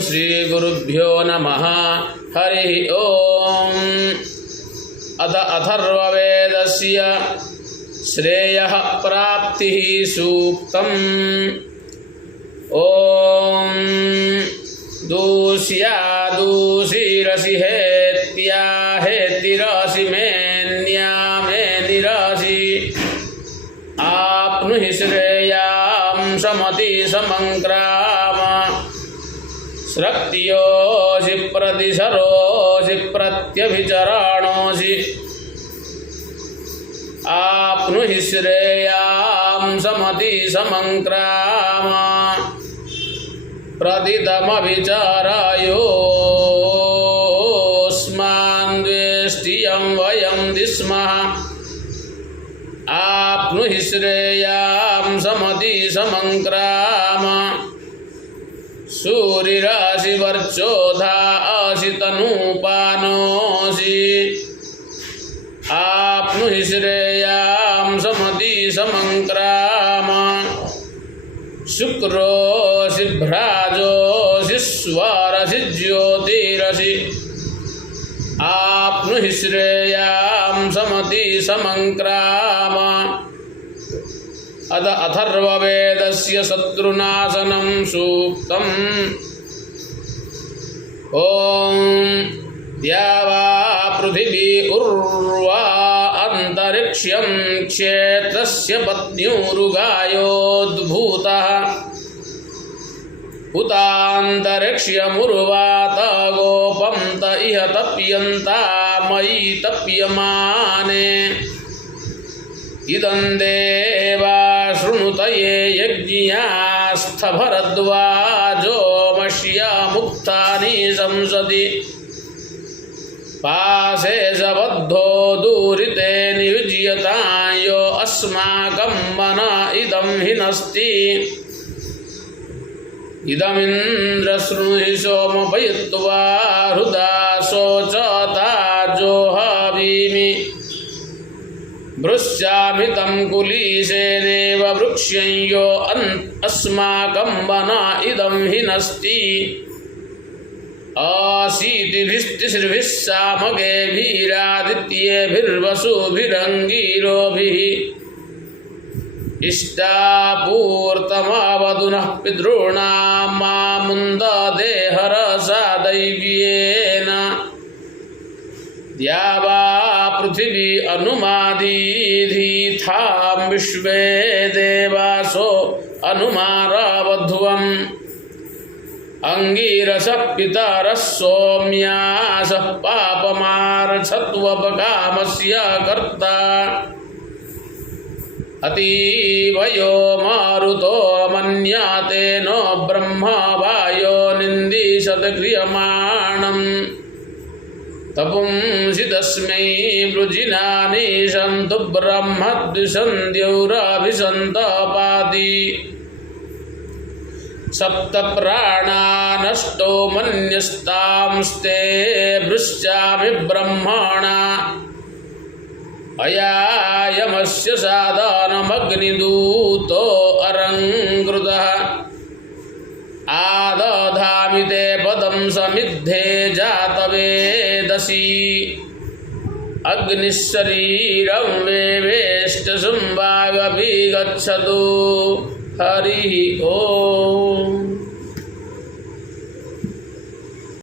श्रीगुरुभ्यो नमः। हरि ओम। अथ अथर्ववेदस्य श्रेयः प्राप्तिः सूक्तम्। ओम दूषियादूषिरसि हेत्या हेतिरसि मेन्या मेनिरसि आप्नुहि श्रेयां समति समङ्क्राम स्रक्तियोऽसि प्रतिशरोऽसि प्रत्यभिचराणोऽसि आप्नुहि श्रेयां समति समङ्क्राम प्रदितमभिचारायोऽस्मान् द्वेष्टियं वयं दिस्मः आप्नुहि श्रेयां समति समङ्क्राम सूरिरासि वर्चोधा असि तनूपानोऽसि आप्नुहि श्रेयां समति समङ्क्राम शुक्रोऽसि भ्राजोऽसि स्वरसि ज्योतिरसि आप्नुहि श्रेयां समति समङ्क्राम अथ अथर्ववेदस्य शत्रुनाशनं सूक्तम्। ॐ या वा पृथिवी उर्वा अन्तरिक्ष्यं क्षेत्रस्य पत्न्युरुगायोद्भूतः उतान्तरिक्ष्यमुर्वात गोपं त इह तप्यन्ता मयि तप्यमाने इदं देवा शृणुत ये यज्ञास्थभरद्वाजो मष्यामुक्तानि संसदि पाशे सबद्धो दूरिते नियुज्यतां यो अस्माकं मन इदं हिनस्ति इदमिन्द्र शृणुहि सोमपयित्वा हृदा शोचता जोहवीमि भृश्यामि तं कुलीशेनेव वृक्ष्यं यो अस्माकं मन इदं हिनस्ति अशीतिभिस्तिसृभिः सामगेभिरादित्येभिर्वसुभिरङ्गीरोभिः इष्टापूर्तमावधुनः पितॄणां मामुन्ददेहरसा दैव्येन द्या वा पृथिवी अनुमादीधीथां विश्वे देवासो अनुमारावध्वम् अंगीरसः पितरः सोम्यासः पापमार्छत्वपकामस्य कर्ता अतीव यो मारुतो मन्याते नो ब्रह्म वायो निन्दीशत क्रियमाणम् तपुंसि तस्मै वृजिनानि सन्तु ब्रह्मद्विषन्द्यौराभिसन्तपाति सप्त प्राणानष्टो मन्यस्तांस्ते भृश्यामि ब्रह्मणा अयायमस्य साधनमग्निदूतो अरङ्कृतः आदधामि ते पदं समिद्धे जातवेदसी अग्निशरीरं वेवेष्टशुम्भागभिगच्छतु। हरि ओम।